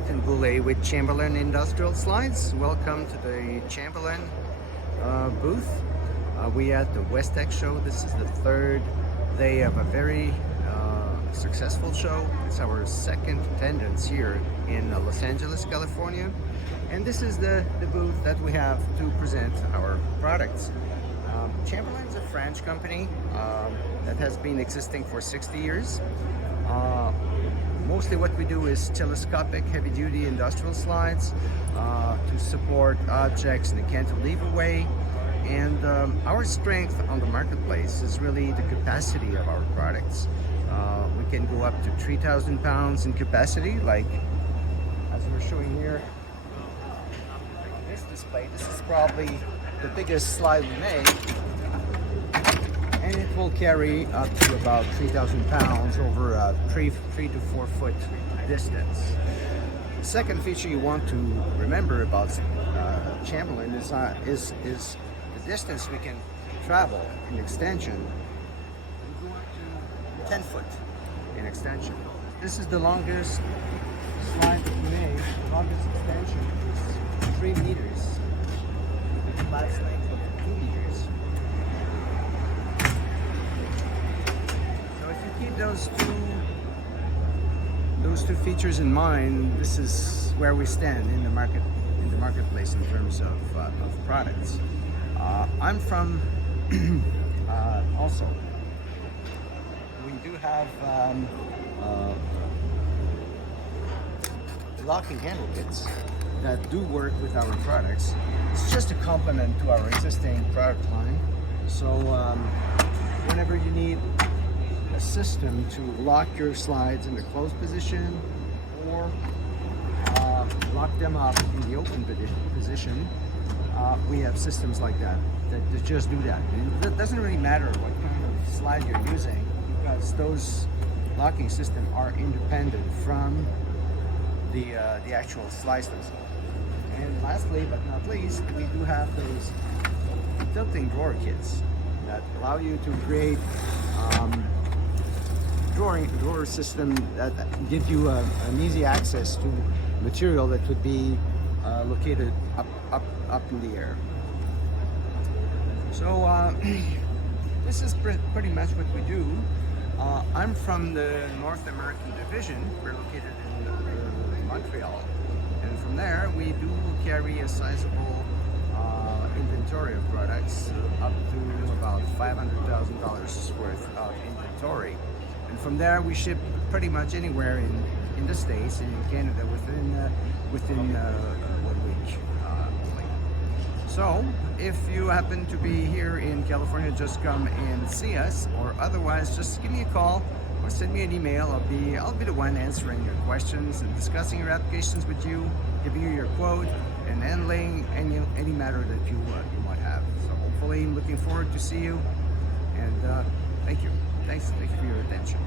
Captain Boulay with Chambrelan Industrial Slides. Welcome to the Chambrelan booth. We at the Westec show. This is the third day of a very successful show. It's our second attendance here in Los Angeles, California. And this is the booth that we have to present our products. Chambrelan is a French company that has been existing for 60 years. Mostly what we do is telescopic heavy-duty industrial slides to support objects in a cantilever way. And our strength on the marketplace is really the capacity of our products. We can go up to 3,000 pounds in capacity, like as we're showing here. This display, this is probably the biggest slide we made. And it will carry up to about 3,000 pounds over a 3 to 4 foot distance. The second feature you want to remember about Chambrelan is the distance we can travel in extension. We go up to 10 foot in extension. This is the longest slide that we made. The longest extension is 3 meters. The last length of 2 meters. Keep those two features in mind. This is where we stand in the marketplace in terms of products. I'm from also. We do have locking handle kits that do work with our products. It's just a complement to our existing product line. So whenever you need a system to lock your slides in the closed position or lock them up in the open position, we have systems like that just do that. And it doesn't really matter what kind of slide you're using, because those locking systems are independent from the actual slides themselves. And lastly but not least, we do have those tilting drawer kits that allow you to create drawer system that gives you an easy access to material that would be located up in the air. So this is pretty much what we do. I'm from the North American division. We're located in Montreal, and from there we do carry a sizable inventory of products, up to about $500,000 worth of inventory. And from there, we ship pretty much anywhere in the States and in Canada within 1 week. So, if you happen to be here in California, just come and see us, or otherwise, just give me a call or send me an email. I'll be the one answering your questions and discussing your applications with you, giving you your quote, and handling any matter that you might have. So, hopefully, I'm looking forward to see you, and thank you. Thanks for your attention.